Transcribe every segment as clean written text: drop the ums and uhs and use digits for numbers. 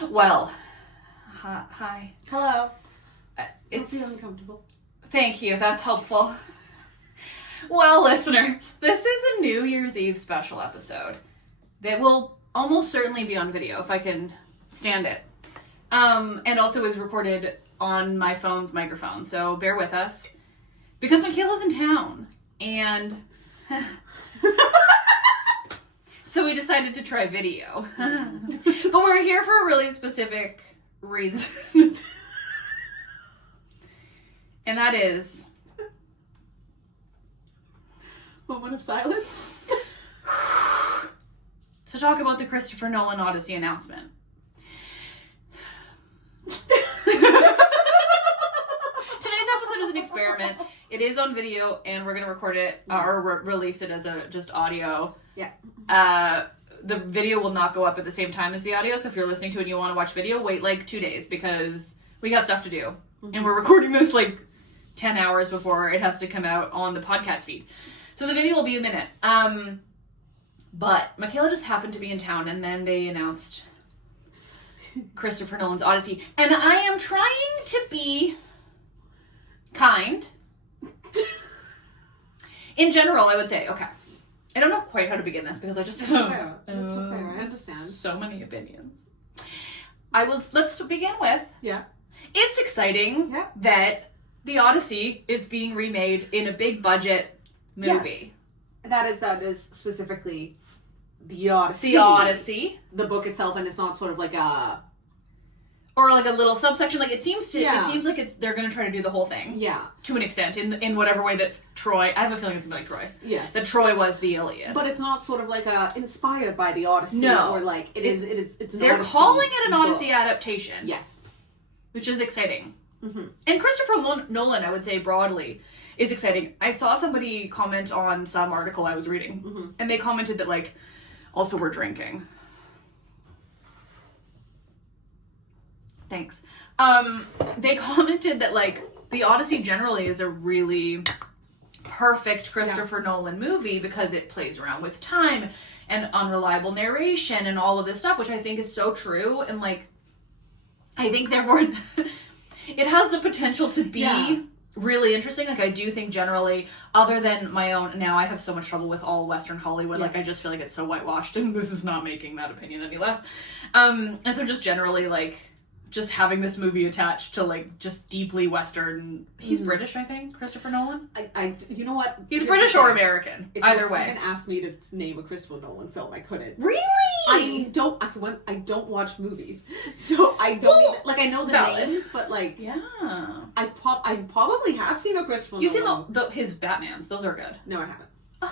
Well, hi. Hello. It's uncomfortable. Thank you. That's helpful. Well, listeners, this is a New Year's Eve special episode that will almost certainly be on video if I can stand it. And also is recorded on my phone's microphone, so bear with us. Because Michaela's in town, and so we decided to try video. But we're here for a really specific reason. And that is... Moment of silence. to talk about the Christopher Nolan Odyssey announcement. Today's episode is an experiment. It is on video, and we're going to record it, or release it as a just audio. Yeah. The video will not go up at the same time as the audio, so if you're listening to it and you want to watch video, wait like 2 days, because we got stuff to do. Mm-hmm. And we're recording this like 10 hours before it has to come out on the podcast feed. So the video will be a minute. But Michaela just happened to be in town, and then they announced Christopher Nolan's Odyssey. And I am trying to be kind. In general, I would say, okay, I don't know quite how to begin this because I just have That's so fair. I understand. so many opinions. Let's begin with, Yeah. it's exciting that the Odyssey is being remade in a big budget movie. Yes. That is specifically the Odyssey. The Odyssey. The book itself, and it's not sort of like a... Or like a little subsection. Like it seems like they're going to try to do the whole thing. Yeah. To an extent, in whatever way that Troy... I have a feeling it's going to be like Troy. Yes. That Troy was the Iliad. But it's not sort of like inspired by the Odyssey. No. Or like, it's an they're Odyssey calling it an book. Odyssey adaptation. Yes. Which is exciting. Mm-hmm. And Christopher Nolan, I would say broadly, is exciting. I saw somebody comment on some article I was reading, mm-hmm. and they commented that, like, also we're drinking. Thanks. They commented that, like, the Odyssey generally is a really perfect Christopher Nolan movie because it plays around with time and unreliable narration and all of this stuff, which I think is so true, and, like, I think, therefore, it has the potential to be really interesting. Like, I do think generally, other than my own... Now, I have so much trouble with all Western Hollywood. Yeah. Like, I just feel like it's so whitewashed, and this is not making that opinion any less. And so just generally, like, just having this movie attached to, like, just deeply Western... He's British, I think, Christopher Nolan? You know what? He's British or American. Either way. If you asked me to name a Christopher Nolan film, I couldn't. Really? I don't watch movies, so I don't I know the names, but like I probably have seen a Christopher Nolan. You've seen his Batmans? Those are good. No, I haven't.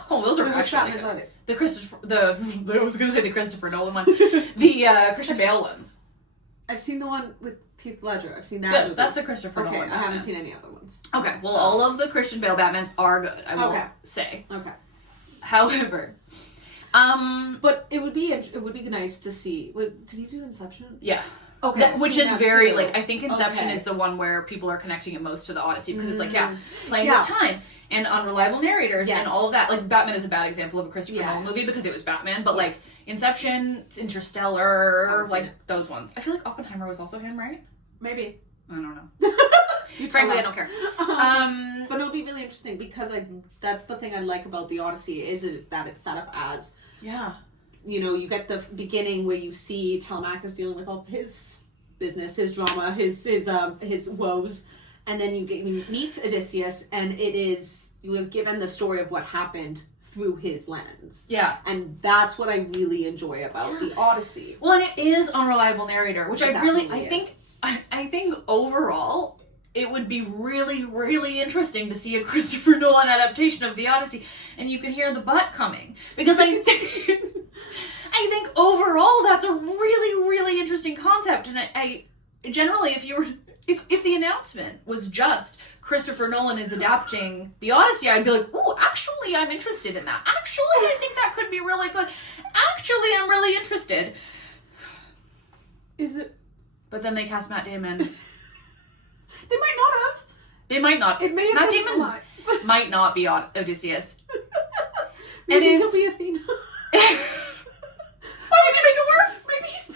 Oh, those are which actually Batmans good. are they? I was gonna say the Christopher Nolan ones. The Christian Bale ones. I've seen the one with Heath Ledger. I've seen that. Good. Movie. That's a Christopher Nolan. Okay, I haven't seen any other ones. Okay, well, all of the Christian Bale Batmans are good. I will say. Okay. However, but it would be nice to see. Did he do Inception? Yeah. Okay. Which is very, like, I think Inception is the one where people are connecting it most to the Odyssey because it's like, playing with time and unreliable narrators and all of that. Like, Batman is a bad example of a Christopher Nolan movie because it was Batman, but like Inception, Interstellar, like those ones. I feel like Oppenheimer was also him, right? Maybe. I don't know. Frankly, I don't care. But it would be really interesting because that's the thing I like about the Odyssey is that it's set up as you know, you get the beginning where you see Telemachus dealing with all his business, his drama, his woes, and then you meet Odysseus, and you are given the story of what happened through his lens. Yeah. And that's what I really enjoy about the Odyssey. Well, and it is unreliable narrator, which I think overall it would be really, really interesting to see a Christopher Nolan adaptation of the Odyssey, and you can hear the butt coming. Because I think overall that's a really, really interesting concept, and I generally, if the announcement was just Christopher Nolan is adapting the Odyssey, I'd be like, ooh, actually, I'm interested in that. Actually, I think that could be really good. Actually, I'm really interested. Is it? But then they cast Matt Damon. They might not have. They might not. It may have Matt been Damon alive. might not be Odysseus. Maybe he'll be Athena. Why would you make it worse? Maybe he's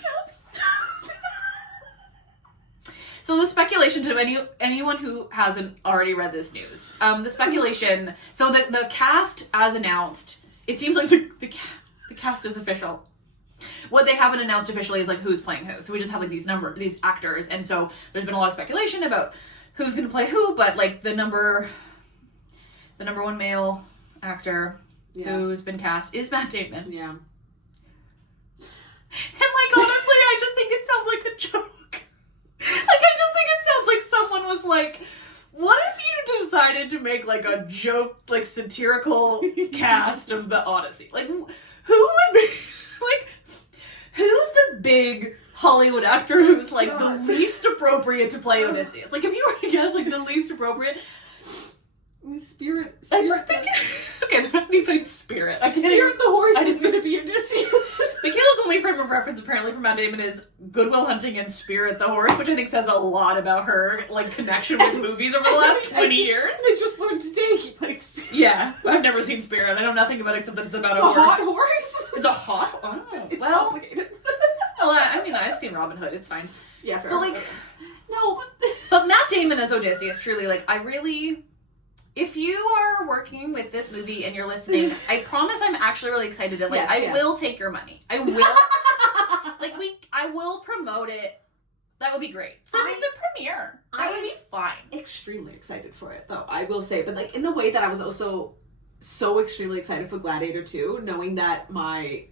So the speculation, to anyone who hasn't already read this news, the speculation, so the cast as announced, it seems like the cast is official. What they haven't announced officially is like who's playing who. So we just have like these actors, and so there's been a lot of speculation about who's going to play who, but like the number one male actor who's been cast is Matt Damon. Yeah. And like honestly, I just think it sounds like a joke. Like I just think it sounds like someone was like, what if you decided to make like a joke, like satirical cast of the Odyssey? Like who would be like, who's the big Hollywood actor who's like the least appropriate to play Odysseus? Like if you were to guess like the least appropriate, Spirit. I just think okay, they're not playing Spirit. Spirit the horse is going to be Odysseus. Michaela's only frame of reference apparently for Matt Damon is Good Will Hunting and Spirit the Horse, which I think says a lot about her like connection with movies over the last 20 years. I just learned today he played Spirit. Yeah, I've never seen Spirit. I know nothing about it except that it's about a horse. Hot horse? It's a hot. Oh, it's complicated. Well, I mean, I've seen Robin Hood. It's fine. Yeah, fair. But like, no, but Matt Damon as Odysseus, truly, like, I really. If you are working with this movie and you're listening, I promise I'm actually really excited and like I will take your money. I will I will promote it. That would be great. Send me the premiere. That would be fine. Extremely excited for it though, I will say. But like in the way that I was also so extremely excited for Gladiator 2, knowing that my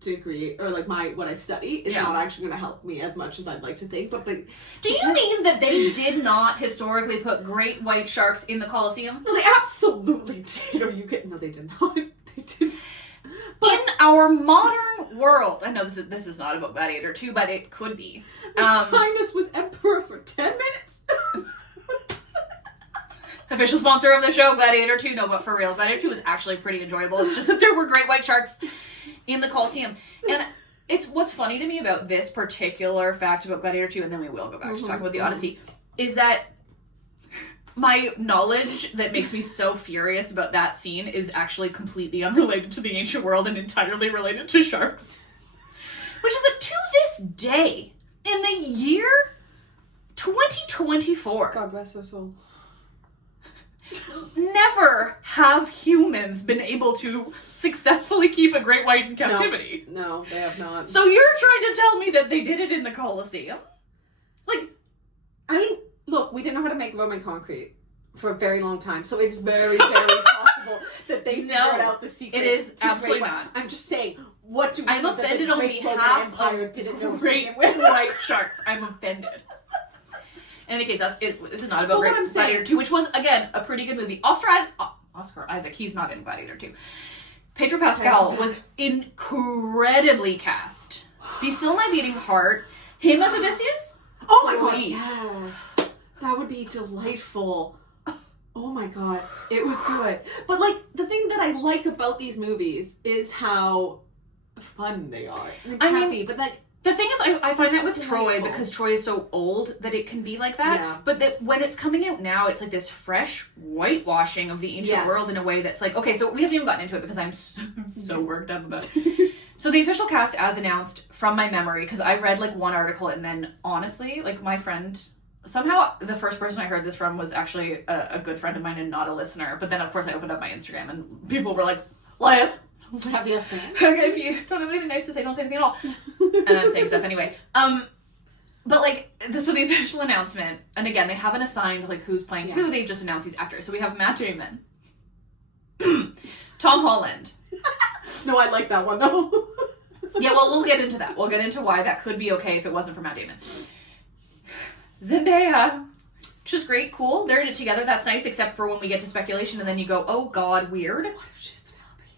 degree or like what I study is not actually going to help me as much as I'd like to think. But do you mean that they did not historically put great white sharks in the Colosseum? No, they absolutely did. Are you kidding? No, they did not. They did. But in our modern world, I know this is not about Gladiator 2, but it could be. Highness was emperor for 10 minutes. Official sponsor of the show, Gladiator 2. No, but for real, Gladiator 2 was actually pretty enjoyable. It's just that there were great white sharks in the Colosseum. And it's what's funny to me about this particular fact about Gladiator 2, and then we will go back to talk about the Odyssey, is that my knowledge that makes me so furious about that scene is actually completely unrelated to the ancient world and entirely related to sharks. Which is that to this day, in the year 2024, God rest her soul, never have humans been able to successfully keep a great white in captivity. No, they have not. So you're trying to tell me that they did it in the Colosseum? Like, I mean, look, we didn't know how to make Roman concrete for a very long time, so it's very, very possible that they figured out the secret. It is absolutely not. I'm just saying, what do we I'm offended on behalf of great white sharks. I'm offended. In any case, this is not about Gladiator 2, which was, again, a pretty good movie. Oscar Isaac, he's not in Gladiator 2. Pedro Pascal was incredibly cast. Be Still My Beating Heart. Him as Odysseus? Oh my god, yes. That would be delightful. Oh my god, it was good. But like, the thing that I like about these movies is how fun they are. I mean, but like, the thing is, I find that with Troy, because Troy is so old, that it can be like that. Yeah. But that when it's coming out now, it's like this fresh whitewashing of the ancient world in a way that's like, okay, so we haven't even gotten into it because I'm so worked up about it. So the official cast as announced from my memory, because I read like one article and then honestly, like my friend, somehow the first person I heard this from was actually a good friend of mine and not a listener. But then of course I opened up my Instagram and people were like, Liv. I was like, obviously. Okay, if you don't have anything nice to say, don't say anything at all. And I'm saying stuff anyway. But like, so the official announcement, and again, they haven't assigned like who's playing who, they've just announced these actors. So we have Matt Damon, Tom Holland. No, I like that one though. Yeah, well, we'll get into that. We'll get into why that could be okay if it wasn't for Matt Damon. Zendaya, which is great, cool. They're in it together, that's nice, except for when we get to speculation and then you go, oh god, weird. What if she's Penelope?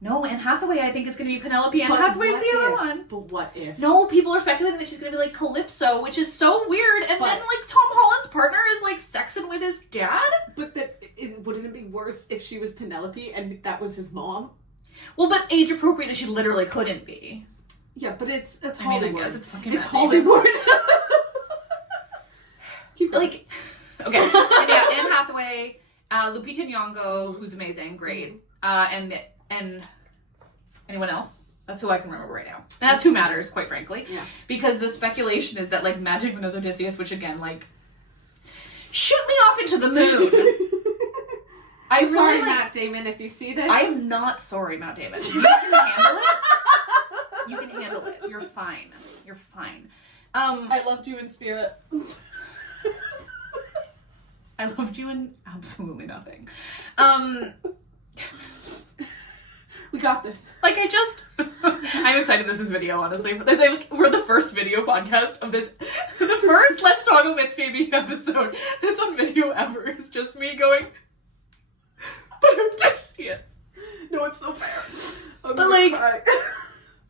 No, Anne Hathaway I think is going to be Penelope. Anne Hathaway's the other one. But what if? No, people are speculating that she's going to be like Calypso, which is so weird. And then like Tom Holland's partner is like sexing with his dad. But wouldn't it be worse if she was Penelope and that was his mom? Well, but age appropriate, she literally couldn't be. Yeah, but it's Hollywood. I mean, I guess it's fucking Hollywood. Keep like, okay, and yeah, Anne Hathaway, Lupita Nyong'o, who's amazing, great, and anyone else? That's who I can remember right now. And that's who matters, quite frankly. Yeah. Because the speculation is that, like, Matt Damon as Odysseus, which, again, like, shoot me off into the moon. I'm sorry, Matt Damon, if you see this. I'm not sorry, Matt Damon. You can handle it. You can handle it. You're fine. You're fine. I loved you in spirit. I loved you in absolutely nothing. We got this. Like, I'm excited this is video, honestly. We're the first video podcast of this. The first Let's Talk About Bits Baby episode that's on video ever. It's just me going, but Odysseus. No, it's so fair. But, like,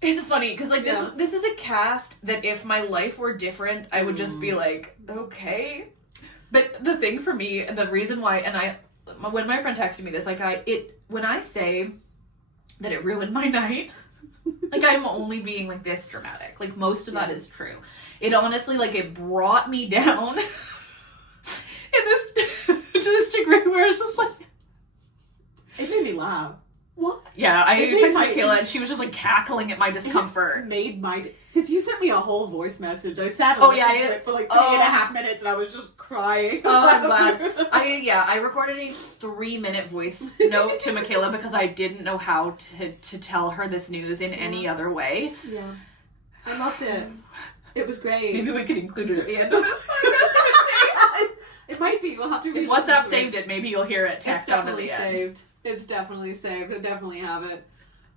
it's funny, because, like, this is a cast that if my life were different, I would just be like, okay. But the thing for me, and the reason why, and when my friend texted me this, like, when I say that it ruined my night, like, I'm only being, like, this dramatic. Like, most of that is true. It honestly, like, it brought me down to this degree where it's just like... It made me laugh. What? Yeah, I texted Michaela and she was just, like, cackling at my discomfort. It made my... Because you sent me a whole voice message. I sat on it for, like, 3.5 minutes and I was just crying. Oh, I'm glad. I recorded a 3-minute voice note to Michaela because I didn't know how to tell her this news in any other way. Yeah. I loved it. It was great. Maybe we could include it at the end of this podcast. It might be. We'll have to read If WhatsApp saved it, maybe you'll hear it text onto the end. It's definitely saved. I definitely have it.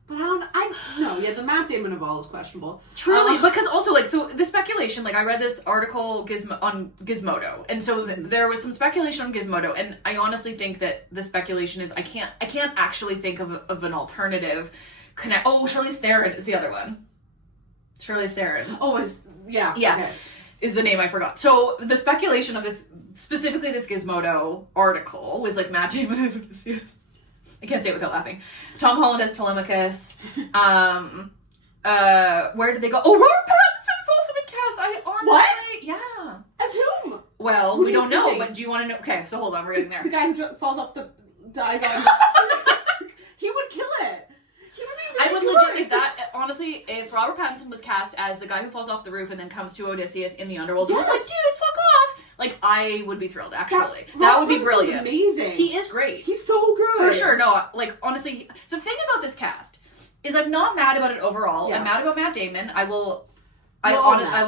But the Matt Damon of all is questionable. Truly, because also, like, so the speculation, like, I read this article on Gizmodo, and so there was some speculation on Gizmodo, and I honestly think that the speculation is, I can't actually think of an alternative connect. Oh, Charlize Theron is the other one. Charlize Theron. Oh, yeah. Okay. Is the name I forgot. So the speculation of this, specifically this Gizmodo article, was like Matt Damon as Odysseus. I can't say it without laughing. Tom Holland as Telemachus. Where did they go? Oh, Robert Pattinson's also been cast. What? Yeah. As whom? Well, we don't know, but do you want to know? Okay, so hold on, we're getting there. The guy who falls off dies on. He would kill it. He would be really I would legit, if Robert Pattinson was cast as the guy who falls off the roof and then comes to Odysseus in the underworld, and was like, dude, fuck off. Like, I would be thrilled, actually. That would be brilliant. Amazing. He is great. He's so good. For sure. No, like, honestly, the thing about this cast is I'm not mad about it overall. Yeah. I'm mad about Matt Damon. I'll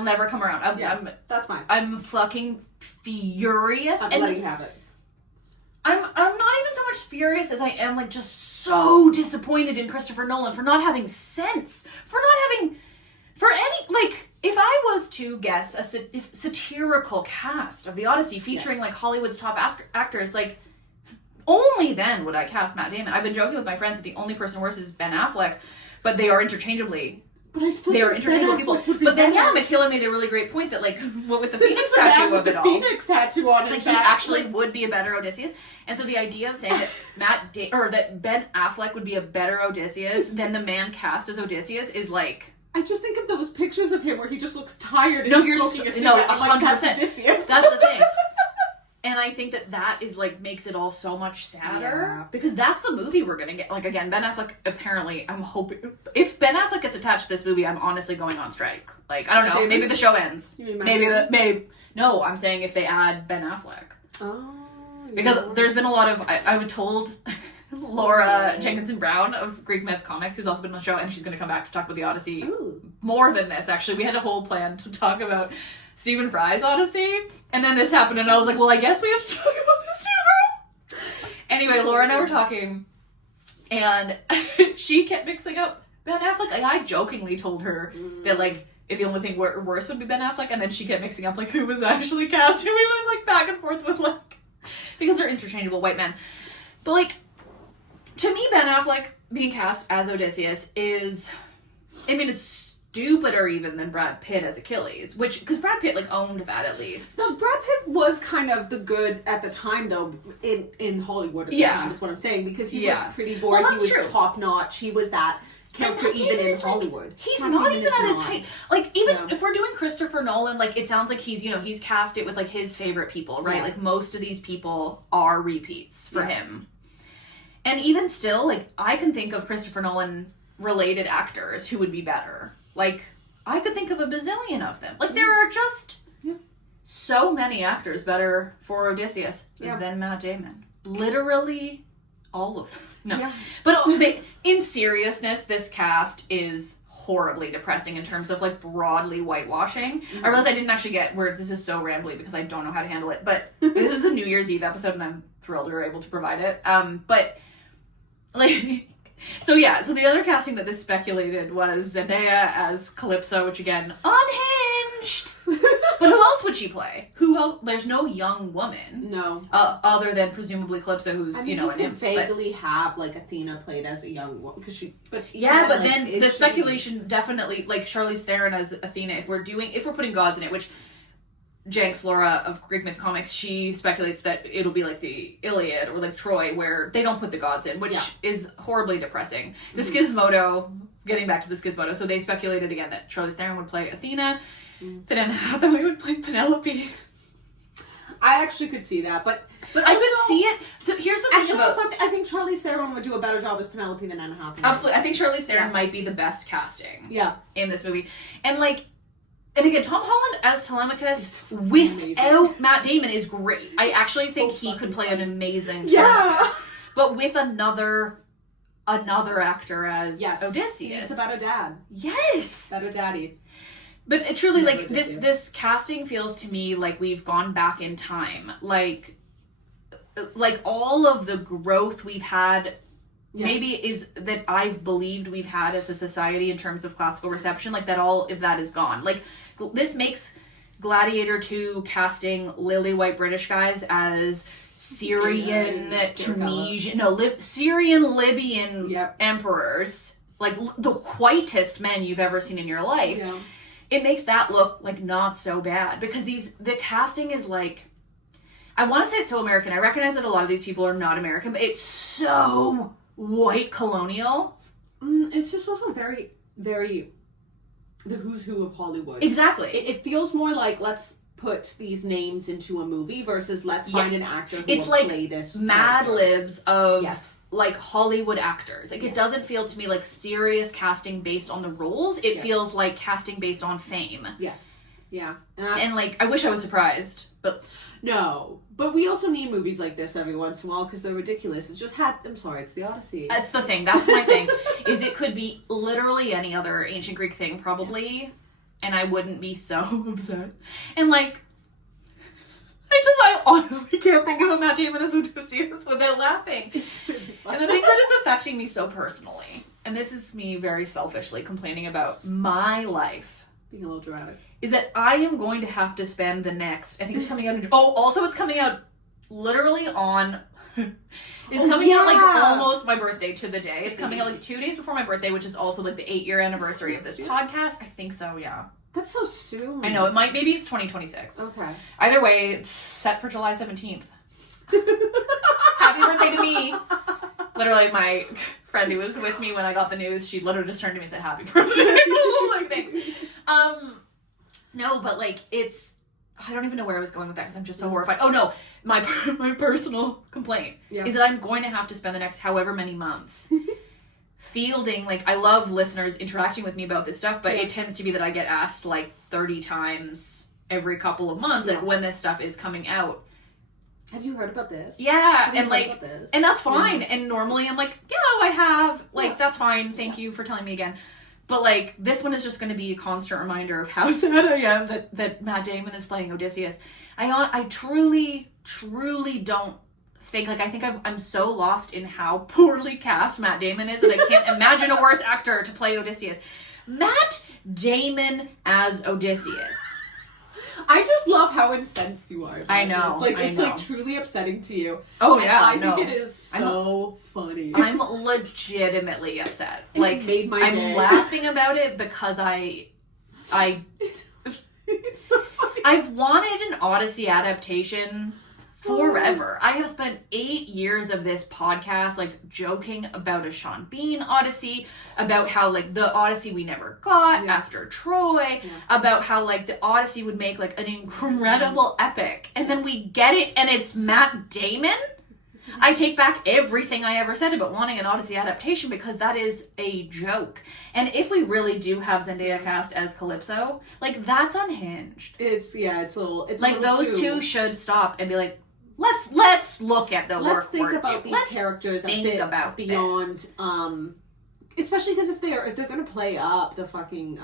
never come around. That's fine. I'm fucking furious. I'm letting you have it. I'm not even so much furious as I am, like, just so disappointed in Christopher Nolan for not having sense. For any, like, if I was to guess a satirical cast of the Odyssey featuring, like, Hollywood's top actors, like, only then would I cast Matt Damon. I've been joking with my friends that the only person worse is Ben Affleck, but they are interchangeably... They are interchangeable people. But then, Michaela made a really great point that, like, what with the Phoenix tattoo of it all. Phoenix tattoo on his back. He actually would be a better Odysseus. And so the idea of saying that that Ben Affleck would be a better Odysseus than the man cast as Odysseus is like... I just think of those pictures of him where he just looks tired and he's smoking a cigarette. No, 100%. That's Odysseus. That's the thing. And I think that is, like, makes it all so much sadder. Yeah. Because that's the movie we're gonna get. Like, again, Ben Affleck, apparently, I'm hoping... If Ben Affleck gets attached to this movie, I'm honestly going on strike. Like, I don't know. Maybe the show ends. Maybe. No, I'm saying if they add Ben Affleck. Oh. Because there's been a lot of... I told Laura Jenkinson Brown of Greek Myth Comics, who's also been on the show, and she's gonna come back to talk about the Odyssey. Ooh. More than this, actually. We had a whole plan to talk about Stephen Fry's Odyssey, and then this happened, and I was like, well, I guess we have to talk about this too, girl. Anyway, Laura and I were talking, and she kept mixing up Ben Affleck. Like, I jokingly told her that, like, if the only thing worse would be Ben Affleck, and then she kept mixing up, like, who was actually cast, and we went, like, back and forth with, like, because they're interchangeable white men. But, like, to me, Ben Affleck being cast as Odysseus is, I mean, it's stupider even than Brad Pitt as Achilles, because Brad Pitt, like, owned that at least. No, Brad Pitt was kind of the good at the time, though, in Hollywood. Time, is what I'm saying, because he was pretty boring. He was top notch. He was that character even in Hollywood. Like, he's not even at his height. Like, even if we're doing Christopher Nolan, like, it sounds like he's cast it with, like, his favorite people, right? Yeah. Like, most of these people are repeats for him. And even still, like, I can think of Christopher Nolan related actors who would be better. Like, I could think of a bazillion of them. Like, there are just so many actors better for Odysseus than Matt Damon. Literally all of them. No. Yeah. But in seriousness, this cast is horribly depressing in terms of, like, broadly whitewashing. Mm-hmm. I realize I didn't actually get where this is so rambly because I don't know how to handle it. But this is a New Year's Eve episode, and I'm thrilled we were able to provide it. But, like... So the other casting that this speculated was Zendaya as Calypso, which again, unhinged. But who else would she play? Who else? There's no young woman. No. Other than presumably Calypso, who's, an imp. Vaguely have, like, Athena played as a young woman. Because she... But then the speculation definitely, like, Charlize Theron as Athena, if we're putting gods in it, which... Jenks Laura of Greek Myth Comics, she speculates that it'll be like the Iliad or like Troy, where they don't put the gods in, which is horribly depressing. The Schismodo, getting back to the Schismodo, so they speculated again that Charlize Theron would play Athena, that Anne Hathaway would play Penelope. I actually could see that, but I also, could see it. So here's the thing about... I think Charlize Theron would do a better job as Penelope than Anne Hathaway. Absolutely. I think Charlize Theron might be the best casting in this movie. And like... And again, Tom Holland as Telemachus without Matt Damon is great. I actually think he could play an amazing Telemachus. But with another actor as Odysseus. It's about a dad. Yes! About a daddy. But it truly, like, this casting feels to me like we've gone back in time. Like all of the growth we've had... Maybe is that I've believed we've had as a society in terms of classical reception, like that all of that is gone. Like, this makes Gladiator 2 casting lily white British guys as Syrian, Tunisian, Syrian, Libyan emperors, like the whitest men you've ever seen in your life. Yeah. It makes that look like not so bad because the casting is like, I want to say it's so American. I recognize that a lot of these people are not American, but it's so white colonial. It's just also very, very the who's who of Hollywood. Exactly. It feels more like let's put these names into a movie versus let's find an actor who will play this. Mad Libs of like Hollywood actors. Like it doesn't feel to me like serious casting based on the roles. It feels like casting based on fame. Yes. Yeah. And like I wish I was surprised, but no. But we also need movies like this every once in a while because they're ridiculous. It's the Odyssey. That's the thing. That's my thing. Is it could be literally any other ancient Greek thing, probably, and I wouldn't be so upset. And like, I honestly can't think of a Matt Damon as Odysseus without laughing. It's really fun. And the thing that is affecting me so personally, and this is me very selfishly complaining about my life, being a little dramatic, is that I am going to have to spend the next, I think it's coming out in, also it's coming out literally on, it's coming out like almost my birthday to the day. It's coming out like 2 days before my birthday, which is also like the 8-year anniversary of this podcast. I think so, yeah. That's so soon. I know, maybe it's 2026. Okay. Either way, it's set for July 17th. Happy birthday to me. Literally, my friend who was with me when I got the news, she literally just turned to me and said, happy birthday. Like, thanks. No, but like, I don't even know where I was going with that because I'm just so horrified. Oh no, my personal complaint is that I'm going to have to spend the next however many months fielding, like, I love listeners interacting with me about this stuff, but it tends to be that I get asked like 30 times every couple of months, like when this stuff is coming out. Have you heard about this? Yeah, and like, and that's fine. Yeah. And normally I'm like, I have, like, that's fine. Thank you for telling me again. But like, this one is just going to be a constant reminder of how sad I am that Matt Damon is playing Odysseus. I truly don't think, like, I think I'm so lost in how poorly cast Matt Damon is that I can't imagine a worse actor to play Odysseus. Matt Damon as Odysseus. I just love how incensed you are. I know. Like, it's like truly upsetting to you. Oh yeah, I think it is so funny. I'm legitimately upset. Like, it made my day. I'm laughing about it because I it's so funny. I've wanted an Odyssey adaptation forever. I have spent 8 years of this podcast, like, joking about a Sean Bean Odyssey, about how, like, the Odyssey we never got after Troy, about how, like, the Odyssey would make, like, an incredible epic, and then we get it, and it's Matt Damon? I take back everything I ever said about wanting an Odyssey adaptation, because that is a joke. And if we really do have Zendaya cast as Calypso, like, that's unhinged. It's a little those two should stop and be like, let's look at the work. Let's think about these characters a bit about beyond this. Especially because if they're gonna play up the fucking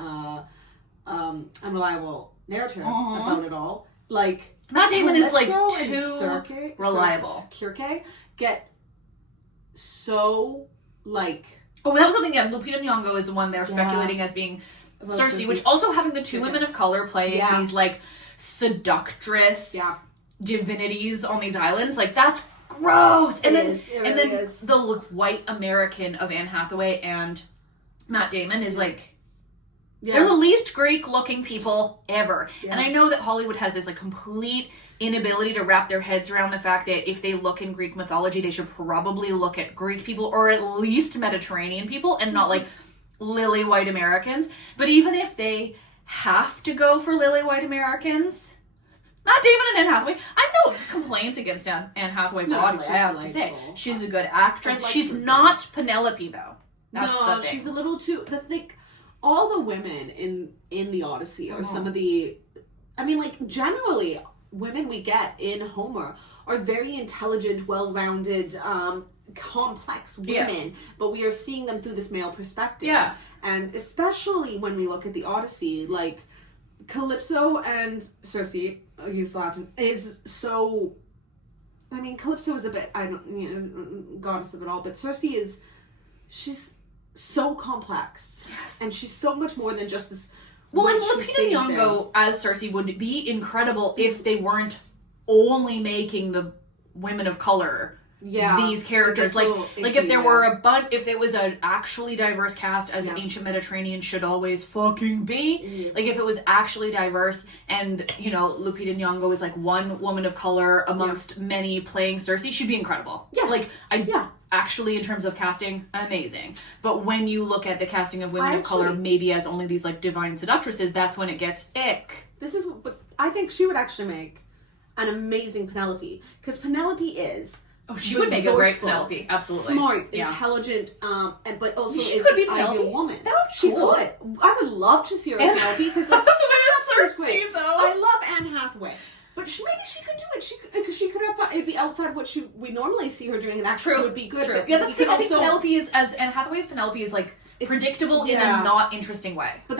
unreliable narrative about it all, like, Matt Damon is like too reliable. Kirke get so like. Oh, that was something. Yeah, Lupita Nyong'o is the one they're speculating as being Cersei, which also having the two women of color playing these like seductress divinities on these islands, like, that's gross. And then the white American of Anne Hathaway and Matt Damon is like. Yeah. They're the least Greek-looking people ever. Yeah. And I know that Hollywood has this, like, complete inability to wrap their heads around the fact that if they look in Greek mythology, they should probably look at Greek people, or at least Mediterranean people, and not, like, lily white Americans. But even if they have to go for lily white Americans, Matt Damon and Anne Hathaway, I have no complaints against Anne Hathaway broadly, I have to say. She's a good actress. She's not Penelope, though. That's the thing. She's a little too... all the women in the Odyssey are some of the, I mean, like, generally women we get in Homer are very intelligent, well-rounded, complex women, but we are seeing them through this male perspective. Yeah. And especially when we look at the Odyssey, like, Calypso and Cersei, I'll use Latin, is so, I mean, Calypso is a bit, goddess of it all, but Cersei she's so complex. Yes. And she's so much more than just this. Well, and Lupita Nyong'o as Cersei would be incredible if they weren't only making the women of color these characters. Like if there were if it was an actually diverse cast, as ancient Mediterranean should always fucking be. Yeah. Like, if it was actually diverse and, Lupita Nyong'o is like one woman of color amongst many playing Cersei, she'd be incredible. Yeah. Like, actually, in terms of casting, amazing. But when you look at the casting of women of color, maybe as only these, like, divine seductresses, that's when it gets ick. But I think she would actually make an amazing Penelope. Because Penelope is... Oh, she would make a great Penelope. Absolutely. Smart, intelligent, but also she could be an ideal woman. That would be cool. She could. I would love to see her as Penelope, because like, Cersei, though. I love Anne Hathaway. But maybe she could do it. She could have. It'd be outside of what we normally see her doing, and that would be good. True. Yeah, that's the thing. I think Penelope is, as Anne Hathaway's Penelope is, like, predictable in a not interesting way. But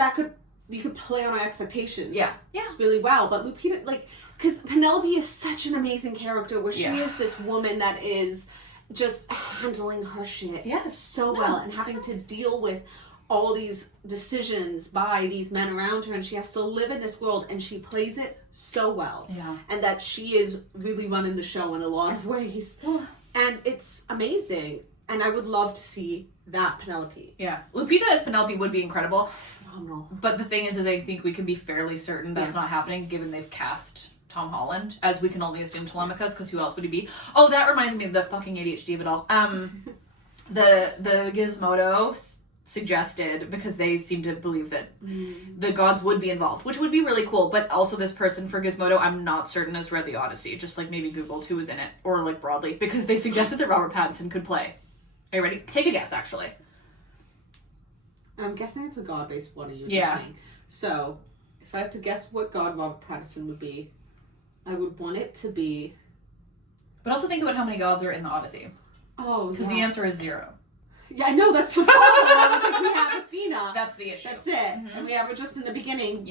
you could play on our expectations. Yeah. Really well. But Lupita, like, because Penelope is such an amazing character, where she is this woman that is just handling her shit so well, and having to deal with all these decisions by these men around her, and she has to live in this world, and she plays it so well. Yeah. And that she is really running the show in a lot of ways. And it's amazing. And I would love to see that Penelope. Yeah. Lupita as Penelope would be incredible. Phenomenal. But the thing is I think we can be fairly certain that's not happening, given they've cast Tom Holland, as we can only assume Telemachus, because who else would he be? Oh, that reminds me of the fucking ADHD of it all. The Gizmodo suggested, because they seem to believe that the gods would be involved, which would be really cool, but also this person for Gizmodo, I'm not certain has read the Odyssey, just like maybe Googled who was in it, or like broadly, because they suggested that Robert Pattinson could play. Are you ready? Take a guess, actually. I'm guessing it's a god-based one, you were just saying. So, if I have to guess what god Robert Pattinson would be, I would want it to be... But also think about how many gods are in the Odyssey. Oh, because the answer is 0. Yeah, I know, that's the problem. I was like, we have Athena. That's the issue. That's it. Mm-hmm. And we have her just in the beginning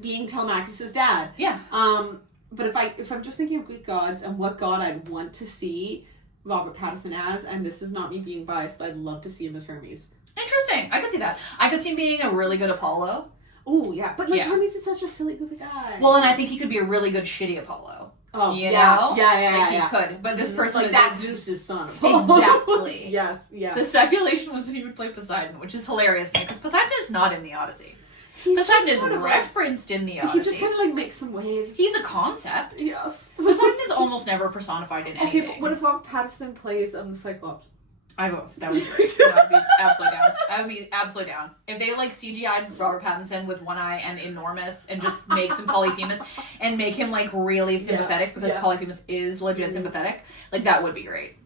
being Telemachus' dad. Yeah. But if I'm just thinking of Greek gods and what god I'd want to see Robert Pattinson as, and this is not me being biased, but I'd love to see him as Hermes. Interesting. I could see that. I could see him being a really good Apollo. Oh, yeah. But Hermes is such a silly, goofy guy. Well, and I think he could be a really good shitty Apollo. Oh, you know? Yeah. He could. But this person like that's Zeus's son. Exactly. Yes. The speculation was that he would play Poseidon, which is hilarious to me, because Poseidon is not in the Odyssey. Poseidon is referenced in the Odyssey. He just kind of like makes some waves. He's a concept. Yes. Poseidon is almost never personified in anything. Okay, but what if Robert Pattinson plays the Cyclops? That would be great. That would be absolutely down. I would be absolutely down. If they like CGI'd Robert Pattinson with one eye and enormous and just make him Polyphemus and make him like really sympathetic because Polyphemus is legit sympathetic, like that would be great.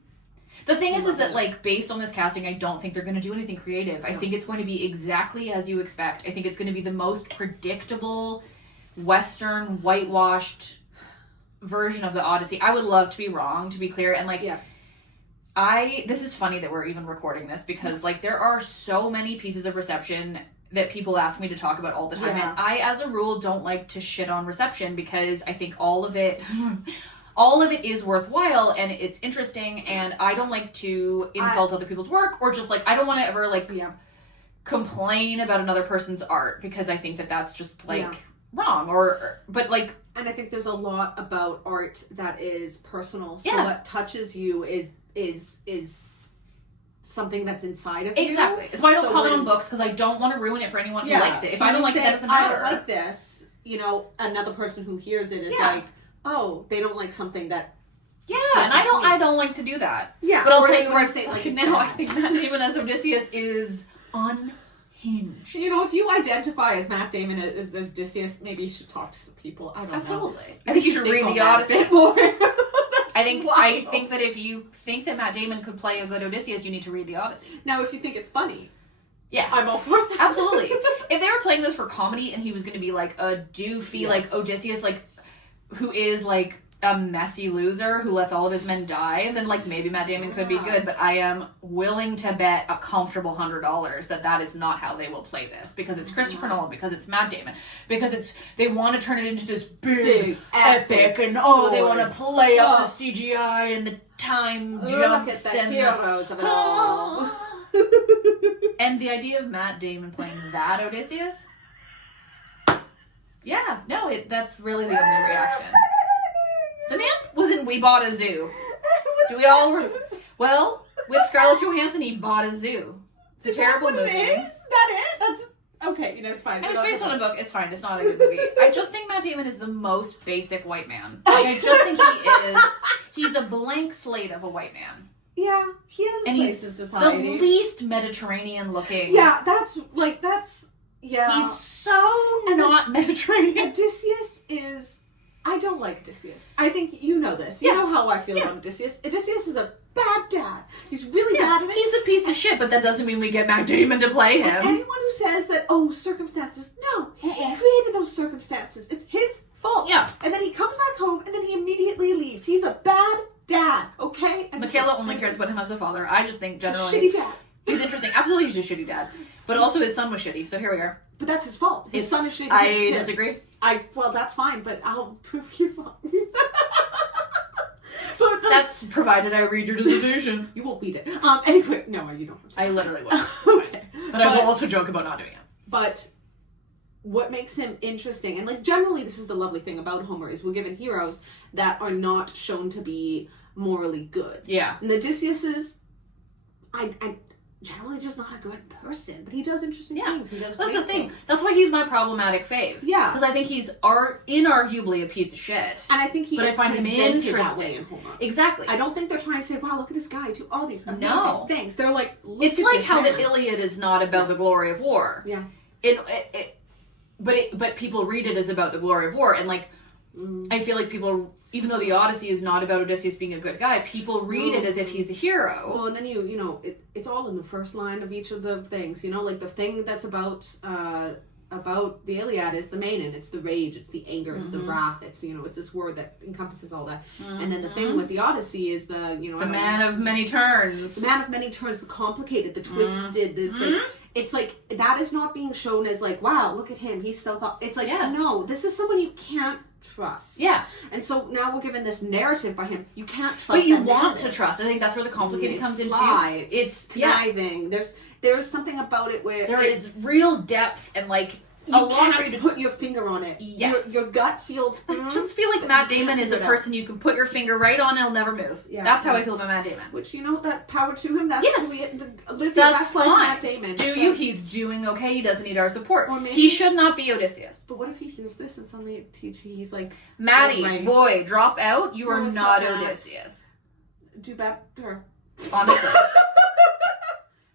The thing is that, like, based on this casting, I don't think they're going to do anything creative. I think it's going to be exactly as you expect. I think it's going to be the most predictable, Western, whitewashed version of the Odyssey. I would love to be wrong, to be clear. And, like, yes. This is funny that we're even recording this because, like, there are so many pieces of reception that people ask me to talk about all the time. Yeah. And I, as a rule, don't like to shit on reception because I think all of it is worthwhile and it's interesting, and I don't like to insult other people's work, or just, like, I don't want to ever, like, complain about another person's art because I think that that's just, like, wrong, but, like... And I think there's a lot about art that is personal, so what touches you is something that's inside of you. Exactly. It's why I don't comment on books, because I don't want to ruin it for anyone who likes it. If I don't like it, that doesn't matter. I don't like this, you know, another person who hears it is like, oh, they don't like something that... Yeah, and I don't like to do that. Yeah. But I'll tell you where I think Matt Damon as Odysseus is unhinged. You know, if you identify as Matt Damon as Odysseus, maybe you should talk to some people. I don't know. Absolutely. I think you should read the Odyssey. More. I think that if you think that Matt Damon could play a good Odysseus, you need to read the Odyssey. Now, if you think it's funny, yeah, I'm all for that. Absolutely. If they were playing this for comedy and he was going to be like a doofy, like Odysseus, like who is like a messy loser who lets all of his men die, then like maybe Matt Damon could be good. But I am willing to bet a comfortable $100 that is not how they will play this, because it's Christopher Nolan, because it's Matt Damon, because they want to turn it into this big epic, and they want to play up the CGI and the time jumps and heroes of it all. And the idea of Matt Damon playing that Odysseus, that's really the only reaction. The man was in We Bought a Zoo. Do we all... Well, with Scarlett Johansson, he bought a zoo. It's a terrible movie. Is that it? That's... Okay, it's fine. And it's based on a book. It's fine. It's not a good movie. I just think Matt Damon is the most basic white man. Like, I just think he is... He's a blank slate of a white man. Yeah, he has his place in society. The least Mediterranean looking. Yeah, yeah. He's so not Mediterranean. Odysseus is... I don't like Odysseus. I think you know this. You know how I feel about Odysseus. Odysseus is a bad dad. He's really bad at it. He's a piece of shit, but that doesn't mean we get Matt Damon to play him. And anyone who says that, circumstances, no, he created those circumstances. It's his fault. Yeah. And then he comes back home, and then he immediately leaves. He's a bad dad, okay? And Michaela only cares about him as a father. I just think generally... He's a shitty dad. He's interesting. Absolutely he's a shitty dad. But also his son was shitty, so here we are. But that's his fault. His son is shitty. I disagree. Well, that's fine, but I'll prove you wrong. That's provided I read your dissertation. You won't read it. Anyway, no, you don't. I literally will. Okay. But I will also joke about not doing it. But what makes him interesting, and like generally this is the lovely thing about Homer, is we're given heroes that are not shown to be morally good. Yeah. And Odysseus is, I generally just not a good person, but he does interesting things. He does That's the thing. things. That's why he's my problematic fave. Yeah. Because I think he's inarguably a piece of shit. And I think I find him interesting. That way in Homer. Exactly. I don't think they're trying to say, wow, look at this guy do all these amazing things. They're like, look it's at like this how man. the Iliad is not about the glory of war. Yeah. But people read it as about the glory of war, and like I feel like people, even though the Odyssey is not about Odysseus being a good guy, people read it as if he's a hero. Well, and then you know, it's all in the first line of each of the things. You know, like the thing that's about the Iliad is the maiden. It's the rage. It's the anger. It's the wrath. It's it's this word that encompasses all that. And then the thing with the Odyssey is the man of many turns. The man of many turns. The complicated. The twisted. This. It's like that is not being shown as like, wow, look at him. He's so thought. It's like no, this is someone you can't trust. Yeah. And so now we're given this narrative by him. You can't trust. But you want to trust. I think that's where the complicated comes into. It's conniving. There's something about it where there is real depth and like you can't put your finger on it. Yes. Your gut feels... I just feel like Matt Damon is a person you can put your finger right on and it'll never move. Yeah. That's how I feel about Matt Damon. Which, that power to him, that's who we live your that's best fine. Life, Matt Damon. He's doing okay, he doesn't need our support. He should not be Odysseus. But what if he hears this and suddenly he's like... Maddie, boy, drop out, you are not Odysseus. Do better. Honestly.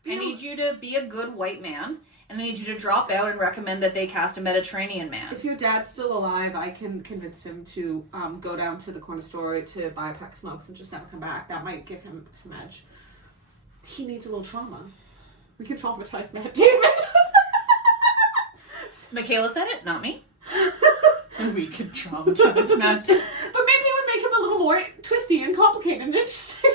I need you to be a good white man and I need you to drop out and recommend that they cast a Mediterranean man. If your dad's still alive, I can convince him to go down to the corner store to buy a pack of smokes and just never come back. That might give him some edge. He needs a little trauma. We can traumatize Matt Damon. Michaela said it, not me. And we can traumatize Matt Damon. But maybe it would make him a little more twisty and complicated and interesting.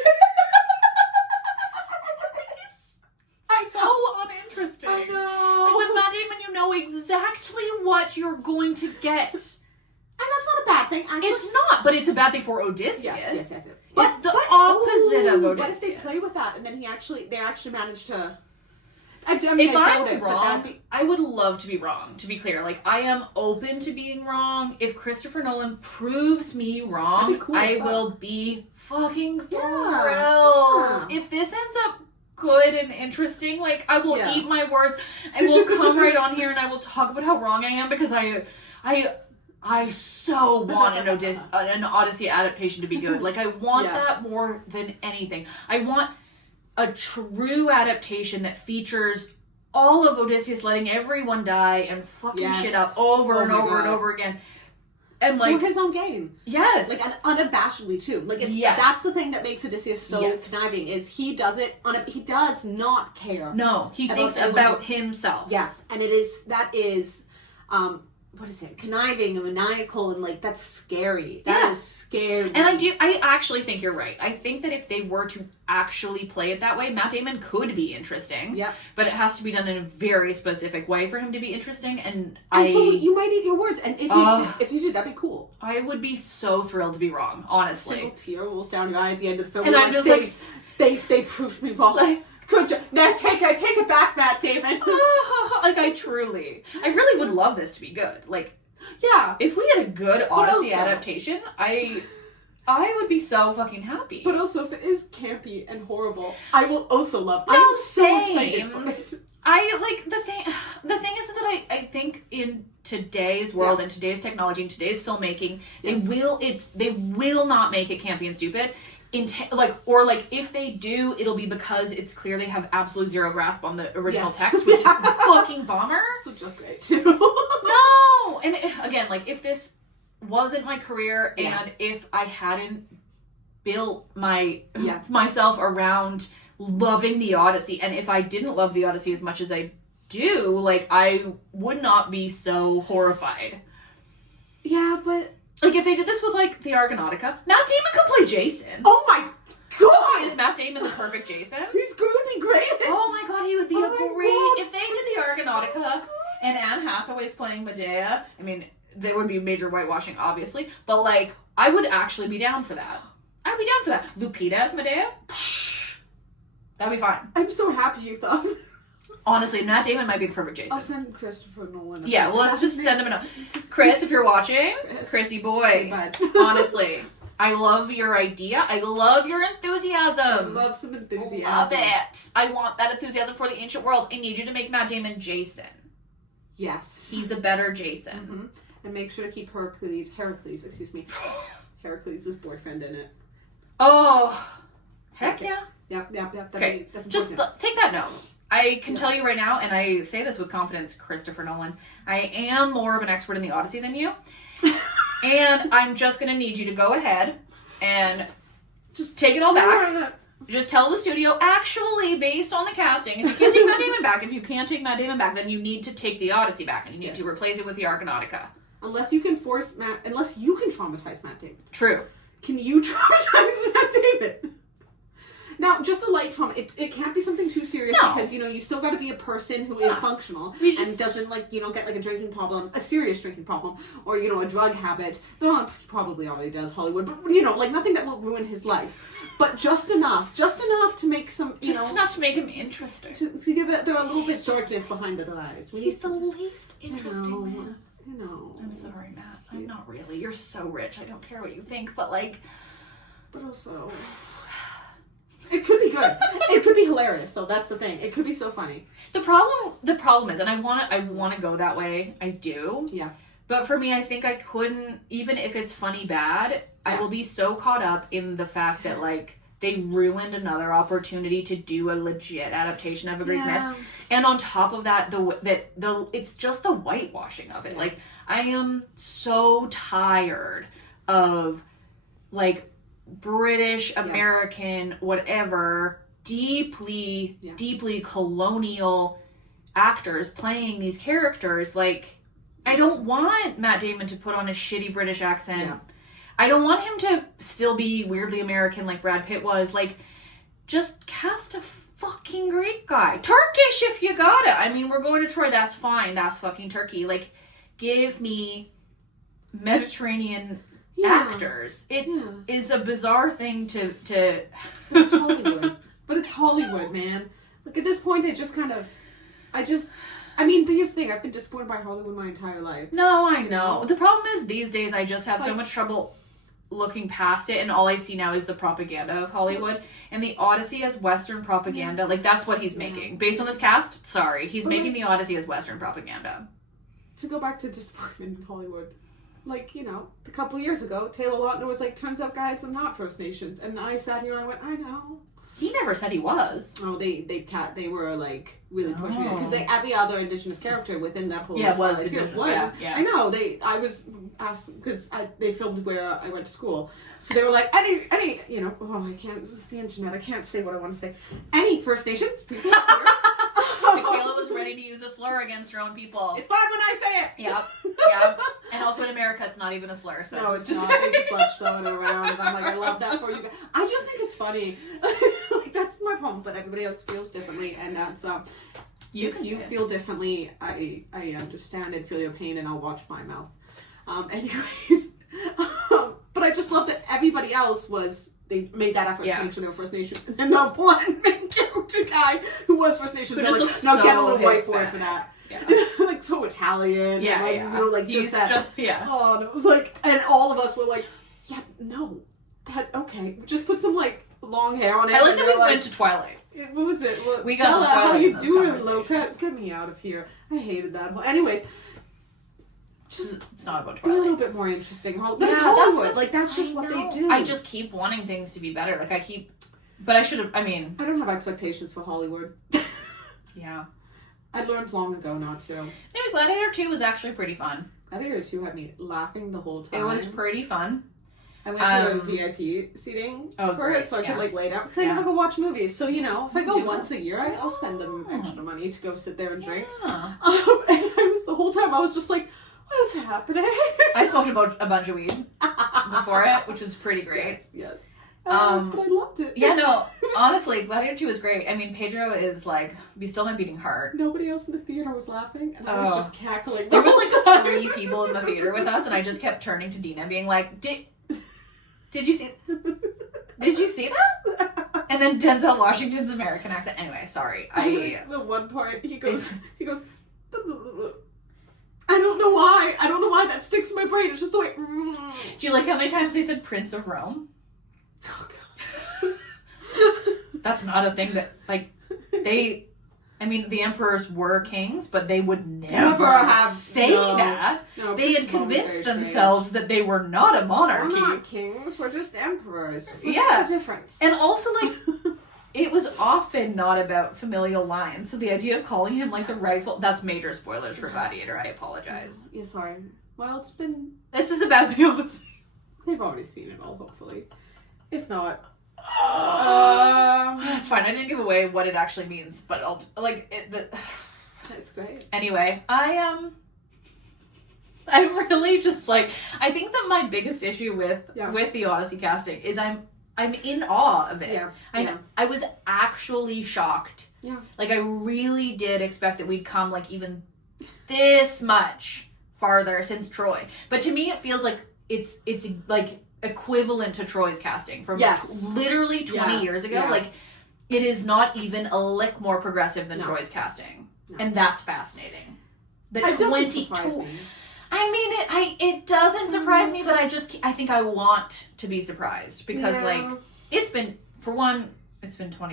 So uninteresting. I know. Like with Matt Damon, you know exactly what you're going to get. And that's not a bad thing, actually. It's not, but it's a bad thing for Odysseus. Yes. It's the opposite of Odysseus. What if they play with that and then they actually manage to... If I'm wrong, I would love to be wrong, to be clear. Like, I am open to being wrong. If Christopher Nolan proves me wrong, cool I will be fucking thrilled. Yeah. If this ends up good and interesting, like, I will eat my words. I will come right on here and I will talk about how wrong I am, because I so want an Odyssey adaptation to be good. Like, I want that more than anything. I want a true adaptation that features all of Odysseus letting everyone die and fucking shit up over and over and over again. And like for his own game. Yes. Like unabashedly too. Like that's the thing that makes Odysseus so conniving, is he does it he does not care. No, he thinks about himself. Yes. And that is what is it? Conniving and maniacal, and like that's scary. That is scary. And I actually think you're right. I think that if they were to actually play it that way, Matt Damon could be interesting. Yeah. But it has to be done in a very specific way for him to be interesting. And so you might eat your words. And if you did, that'd be cool. I would be so thrilled to be wrong, honestly. A single tear rolls down your eye at the end of the film. And I'm just like, they proved me wrong. Like, good job. Now take it back, Matt Damon. Like, I really would love this to be good. Like, yeah. If we had a good Odyssey adaptation, I would be so fucking happy. But also, if it is campy and horrible, I will also love it. I'm so excited for it. The thing is that I think in today's world and today's technology and today's filmmaking, they will not make it campy and stupid. If they do, it'll be because it's clearly have absolutely zero grasp on the original text, which is fucking bomber. So just great too. No, and again, like, if this wasn't my career and if I hadn't built myself around loving the Odyssey, and if I didn't love the Odyssey as much as I do, like, I would not be so horrified. Yeah, but like, if they did this with, like, the Argonautica, Matt Damon could play Jason. Oh my god! Is Matt Damon the perfect Jason? He's going to be great. Oh my god, he would be if they did the Argonautica and Anne Hathaway's playing Medea, I mean, there would be major whitewashing, obviously, but, like, I would actually be down for that. I'd be down for that. Lupita as Medea? That'd be fine. I'm so happy you thought. Honestly, Matt Damon might be the perfect Jason. I'll send Christopher Nolan. Let's just send him a note. Chris, if you're watching, Chrissy boy, honestly, I love your idea. I love your enthusiasm. I love some enthusiasm. Love it. I want that enthusiasm for the ancient world. I need you to make Matt Damon Jason. Yes. He's a better Jason. Mm-hmm. And make sure to keep Heracles' boyfriend in it. Oh, heck yeah. Yep. Okay, just take that note. I can tell you right now, and I say this with confidence, Christopher Nolan, I am more of an expert in the Odyssey than you. And I'm just going to need you to go ahead and just take it all back. Just tell the studio, actually, based on the casting, if you can't take Matt Damon back, then you need to take the Odyssey back, and you need to replace it with the Argonautica. Unless you can traumatize Matt Damon. True. Can you traumatize Matt Damon? Now, just a light trauma. It can't be something too serious because, you still got to be a person who is functional and doesn't, get, like, a drinking problem, a serious drinking problem, or, a drug habit. Though he probably already does, Hollywood, but, nothing that will ruin his life. But just enough to make some, enough to make him interesting. To give it a little bit darkness behind the eyes. He's the least interesting man. I know. I'm sorry, Matt. I'm not really. You're so rich. I don't care what you think, but, like... But also... It could be good. It could be hilarious. So that's the thing. It could be so funny. The problem is, and I want to go that way. I do. Yeah. But for me, I think I couldn't, even if it's funny bad, I will be so caught up in the fact that, like, they ruined another opportunity to do a legit adaptation of a Greek myth. And on top of that, it's just the whitewashing of it. Like, I am so tired of, like, British, American, whatever, deeply colonial actors playing these characters. Like, I don't want Matt Damon to put on a shitty British accent. Yeah. I don't want him to still be weirdly American like Brad Pitt was. Like, just cast a fucking Greek guy. Turkish if you got it. I mean, we're going to Troy. That's fine. That's fucking Turkey. Like, give me Mediterranean actors. It is a bizarre thing to... It's Hollywood. But it's Hollywood, man. Like, at this point, it just kind of... I mean, but here's the thing. I've been disappointed by Hollywood my entire life. No, I know. The problem is these days I just have so much trouble looking past it, and all I see now is the propaganda of Hollywood. And the Odyssey as Western propaganda, like, that's what he's making. Based on this cast, sorry. He's making the Odyssey as Western propaganda. To go back to disappointment in Hollywood, like, you know, a couple years ago, Taylor Lautner was like, turns out guys are not First Nations. And I sat here and I went, I know. He never said he was. Oh, they were like really pushing it because every other Indigenous character within that whole was Indigenous. I know I was asked because they filmed where I went to school, so they were like any you know I can't, it's the internet, I can't say what I want to say, any First Nations people here. Michaela was ready to use a slur against her own people. It's fine when I say it. Yep. And also in America, it's not even a slur. So no, it's just not. They just like throwing it around, and I'm like, I love that for you guys. I just think it's funny. Like, that's my problem, but everybody else feels differently, and that's if you feel differently, I understand and feel your pain, and I'll watch my mouth. Anyways, but I just love that everybody else they made that effort to make sure they were First Nations, and then the one main character guy who was First Nations, they're like, no, get a little white boy for that. Yeah. Like, so Italian. Yeah, like, you know, like, just that. Oh, and it was like, and all of us were like, yeah, no, that, okay, just put some, like, long hair on it. I like that we went to Twilight. What was it? We got to Twilight. How you doing, Loca? Get me out of here. I hated that. Anyways. It's not about Twilight. Be a little bit more interesting. But it's Hollywood. That's just what they do. I just keep wanting things to be better. Like, but I should have, I don't have expectations for Hollywood. Yeah. I learned long ago not to. Maybe Gladiator 2 was actually pretty fun. Gladiator 2 had me laughing the whole time. It was pretty fun. I went to a VIP seating for it, so I could, like, lay down. Because I never go watch movies. So, you know, if I go once a year, I'll spend the extra money to go sit there and drink. Yeah. And the whole time I was just like, what's happening? I smoked a bunch of weed before it, which was pretty great. Yes. But I loved it. Yeah, no, honestly, Gladiator 2 was great. I mean, Pedro is like, be still my beating heart. Nobody else in the theater was laughing, and I was just cackling. There was like 3 people in the theater with us, and I just kept turning to Dina being like, did you see that? And then Denzel Washington's American accent. Anyway, sorry. The one part, he goes, I don't know why. I don't know why that sticks in my brain. It's just the way. Do you like how many times they said Prince of Rome? Oh, God. That's not a thing that, like, the emperors were kings, but they would never say that. No, they had convinced themselves that they were not a monarchy. We're not kings, we're just emperors. What's the difference? And also, like, it was often not about familial lines, so the idea of calling him, like, the rightful... That's major spoilers for Gladiator, I apologize. Yeah, sorry. Well, This is about the Odyssey. They've already seen it all, hopefully. If not... That's fine. I didn't give away what it actually means, but it's great. Anyway, I'm really just like, I think that my biggest issue with the Odyssey casting is I'm in awe of it. Yeah. I was actually shocked. Yeah. Like, I really did expect that we'd come like even this much farther since Troy. But to me, it feels like it's like equivalent to Troy's casting from literally 20 years ago. Like, it is not even a lick more progressive than Troy's casting. No. And that's fascinating. It doesn't surprise me. I mean, it doesn't surprise me, but I think I want to be surprised because like, it's been 20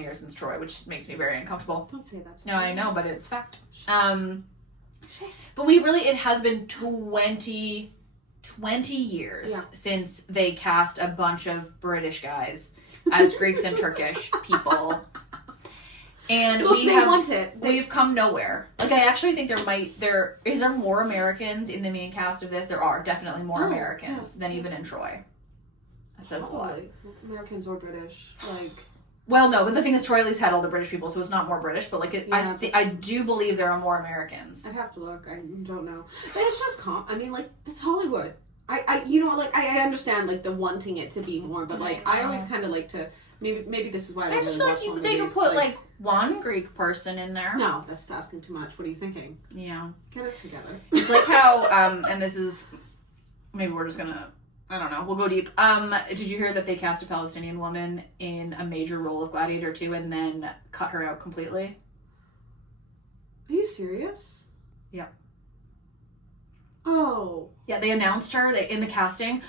years since Troy, which makes me very uncomfortable. Don't say that. No, I know, but it's fact. But it has been 20 20 years Yeah. since they cast a bunch of British guys as Greeks and Turkish people. And Look, we've come nowhere. Like, I actually think there more Americans in the main cast of this? There are definitely more Americans than even in Troy. That says a lot. Americans or British, like. Well, no, but the thing is, Troy at least had all the British people, so it's not more British. But like, I do believe there are more Americans. I'd have to look. I don't know. But it's just I mean, like, it's Hollywood. I understand like the wanting it to be more, but like I always kind of like to. Maybe this is why I just really feel like they could put like one Greek person in there. No, that's asking too much. What are you thinking? Yeah, get it together. It's like how and this is maybe we're just gonna. I don't know. We'll go deep. Did you hear that they cast a Palestinian woman in a major role of Gladiator 2 and then cut her out completely? Are you serious? Yeah. Oh. Yeah, they announced her in the casting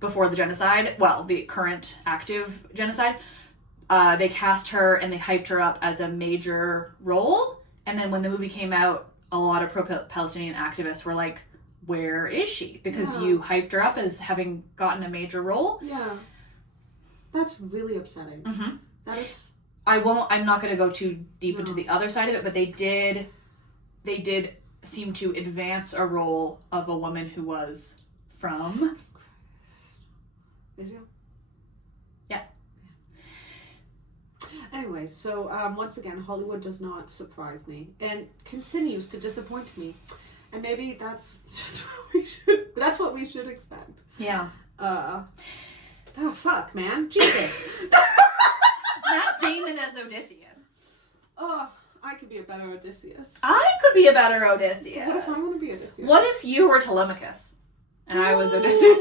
before the genocide. Well, the current active genocide. They cast her and they hyped her up as a major role. And then when the movie came out, a lot of pro-Palestinian activists were like, where is she? Because you hyped her up as having gotten a major role. Yeah. That's really upsetting. Mm-hmm. That is... I'm not going to go too deep into the other side of it, but they did seem to advance a role of a woman who was from... Israel? Yeah. Anyway, so once again, Hollywood does not surprise me and continues to disappoint me. And maybe that's just what we should expect. Yeah. Oh, fuck, man. Jesus. Matt Damon as Odysseus. Oh, I could be a better Odysseus. I could be a better Odysseus. What if I want to be Odysseus? What if you were Telemachus? And I was Odysseus.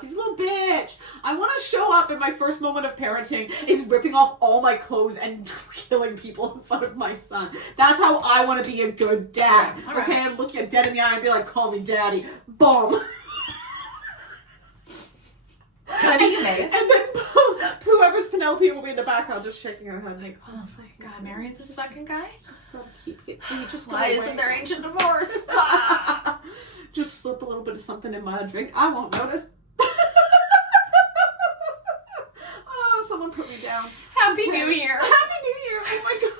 He's a little bitch. I want to show up in my first moment of parenting is ripping off all my clothes and killing people in front of my son. That's how I want to be a good dad. All right. Okay, and look you dead in the eye and be like, call me daddy. Boom. Can I be you, Mace? And then whoever's Penelope will be in the background just shaking her head like, oh my god, marry this fucking guy? Why isn't there ancient divorce? Just slip a little bit of something in my drink. I won't notice. Oh, someone put me down. Happy New Year. Happy New Year. Oh my god.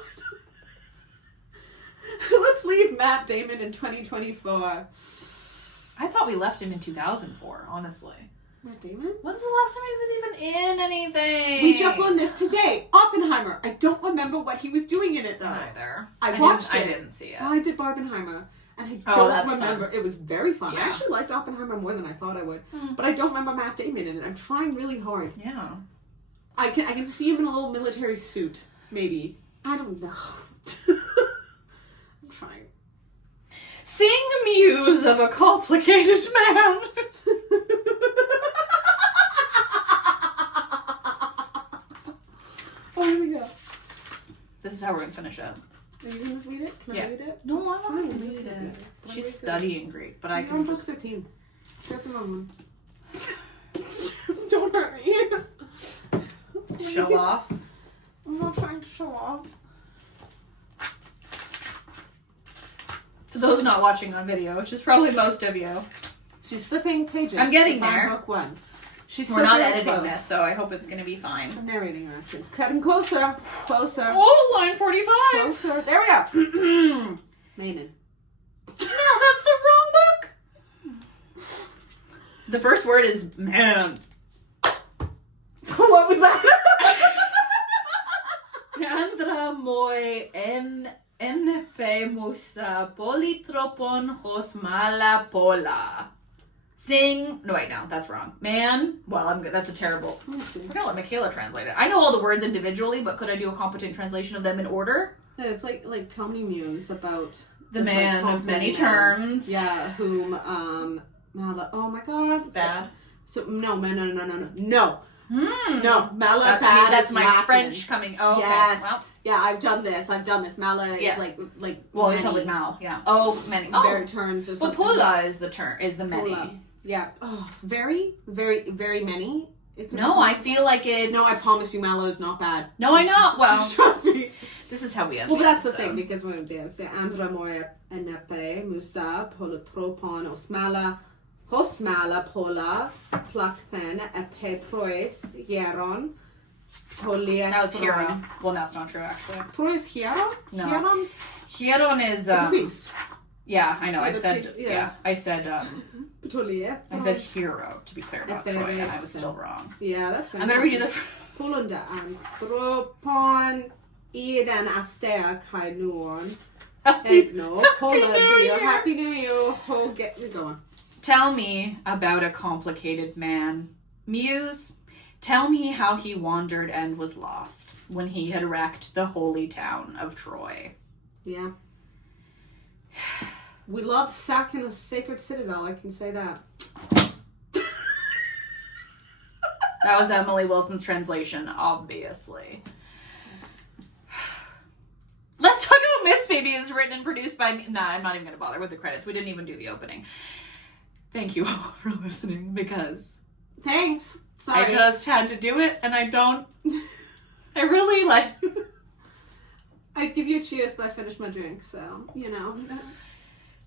Let's leave Matt Damon in 2024. I thought we left him in 2004, honestly. Matt Damon? When's the last time he was even in anything? We just learned this today. Oppenheimer. I don't remember what he was doing in it though. Neither. I watched it. I didn't see it. I did Barbenheimer. And I don't remember. Fun. It was very fun. Yeah. I actually liked Oppenheimer more than I thought I would. But I don't remember Matt Damon in it. I'm trying really hard. Yeah. I can see him in a little military suit, maybe. I don't know. I'm trying. Sing muse of a complicated man. Oh, here we go. This is how we're going to finish it. Are you going to read it? Can I read it? No, I'm not Fine, going to read it. But She's studying Greek, but I can just 13. Grab the wrong one. Don't hurt me. show off. I'm not trying to show off. To those not watching on video, which is probably most of you. She's flipping pages. I'm getting there. Book one. We're not editing this, so I hope it's going to be fine. I'm narrating her actions. Cutting closer. Closer. Oh, line 45. Closer. There we go. Maimon. No, that's the wrong book. The first word is man. What was that? Andra moi NP musa polytropon hos mala pola. Sing. No, wait, no, that's wrong. Man. Well, I'm good. That's a terrible. We're gonna let Michaela translate it. I know all the words individually, but could I do a competent translation of them in order? Yeah, it's like tell me muse about the man of many terms. Yeah, whom Mala. Oh my god. Bad. So no. No. Mala. That's my Latin. French coming. Oh, okay. Yes. Well, yeah, I've done this. Mala is like. Well, many. it's not like Mal. Yeah. Oh, many. Oh. Very turns or But something. pola is the term. Is the many. Pola. Yeah. Oh, very, very, very many. No, I feel like it's... No, I promise you, Mallow is not bad. No, I know. Well, trust me. This is how we end. Well, that's the thing, because we're there. So, Andra moja enepe musa polotropon osmala Hos mala pola plakten epetrois hieron. That was hero. Well, that's not true, actually. Trois hieron? No. Hieron? Hieron is... It's a beast. Yeah, I know. I said I said hero, to be clear about Troy, and I was still wrong. Yeah, that's fine. I'm going to read you the... Polunda anthropon eden astea kai nuon. Egno. Pola, Happy New Year. Oh, get me going. Tell me about a complicated man. Muse, tell me how he wandered and was lost when he had wrecked the holy town of Troy. Yeah. We love sacking a sacred citadel, I can say that. That was Emily Wilson's translation, obviously. Let's talk about Myths Baby is written and produced by... Nah, I'm not even going to bother with the credits. We didn't even do the opening. Thank you all for listening, because... Thanks. Sorry. I just had to do it, and I don't... I really, like... I'd give you a cheers, but I finished my drink, so, you know.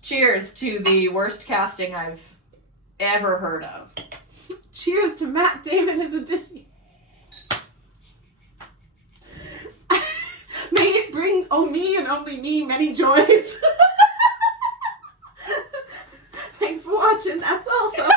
Cheers to the worst casting I've ever heard of. Cheers to Matt Damon as Odyssey. May it bring me and only me many joys. Thanks for watching. That's all, folks.